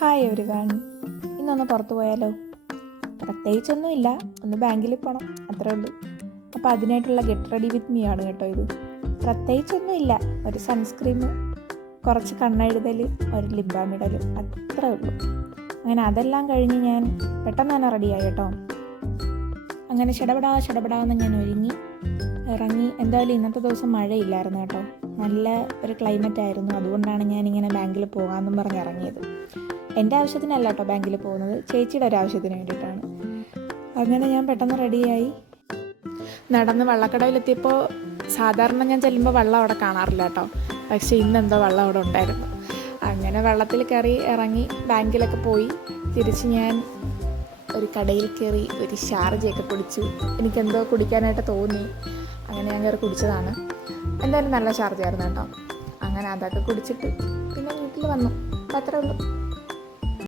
Hi everyone. ഇന്നൊന്ന് പുറത്തു പോയാലോ? പ്രത്യേകിച്ചൊന്നുമില്ല, ഒന്ന് ബാങ്കിൽ പോകണം, അത്രേ ഉള്ളൂ. അപ്പോൾ അതിനായിട്ടുള്ള ഗെറ്റ് റെഡി വിത്ത് മീ ആണ് കേട്ടോ ഇത്. പ്രത്യേകിച്ചൊന്നുമില്ല, ഒരു സൺസ്ക്രീം, കുറച്ച് കണ്ണെഴുതൽ, ഒരു ലിപ് ബാം ഇടൽ, അത്രേ ഉള്ളൂ. അങ്ങനെ അതെല്ലാം കഴിഞ്ഞ് ഞാൻ പെട്ടെന്ന് തന്നെ റെഡിയായി കേട്ടോ. അങ്ങനെ ഷടപടാന്ന് ഞാൻ ഇറങ്ങി. എന്തായാലും ഇന്നത്തെ ദിവസം മഴയില്ലായിരുന്നു കേട്ടോ, നല്ല ഒരു ക്ലൈമറ്റ് ആയിരുന്നു. അതുകൊണ്ടാണ് ഞാനിങ്ങനെ ബാങ്കിൽ പോകാമെന്നും പറഞ്ഞ് ഇറങ്ങിയത്. എൻ്റെ ആവശ്യത്തിനല്ല കേട്ടോ ബാങ്കിൽ പോകുന്നത്, ചേച്ചിയുടെ ഒരു ആവശ്യത്തിന് വേണ്ടിയിട്ടാണ്. അങ്ങനെ ഞാൻ പെട്ടെന്ന് റെഡിയായി നടന്ന് വള്ളക്കടവിലെത്തിയപ്പോൾ സാധാരണ ഞാൻ ചെല്ലുമ്പോൾ വെള്ളം അവിടെ കാണാറില്ല കേട്ടോ, പക്ഷേ ഇന്നെന്തോ വെള്ളം അവിടെ ഉണ്ടായിരുന്നു. അങ്ങനെ വെള്ളത്തിൽ കയറി ഇറങ്ങി ബാങ്കിലൊക്കെ പോയി തിരിച്ച് ഞാൻ ഒരു കടയിൽ കയറി ഒരു ഷാർജയൊക്കെ കുടിച്ചു. എനിക്കെന്തോ കുടിക്കാനായിട്ട് തോന്നി, അങ്ങനെ ഞാൻ കയറി കുടിച്ചതാണ്. എന്തായാലും നല്ല ഷാർജയായിരുന്നു കേട്ടോ. അങ്ങനെ അതൊക്കെ കുടിച്ചിട്ട് പിന്നെ വീട്ടിൽ വന്നു. അപ്പോൾ അത്രേ ഉള്ളൂ.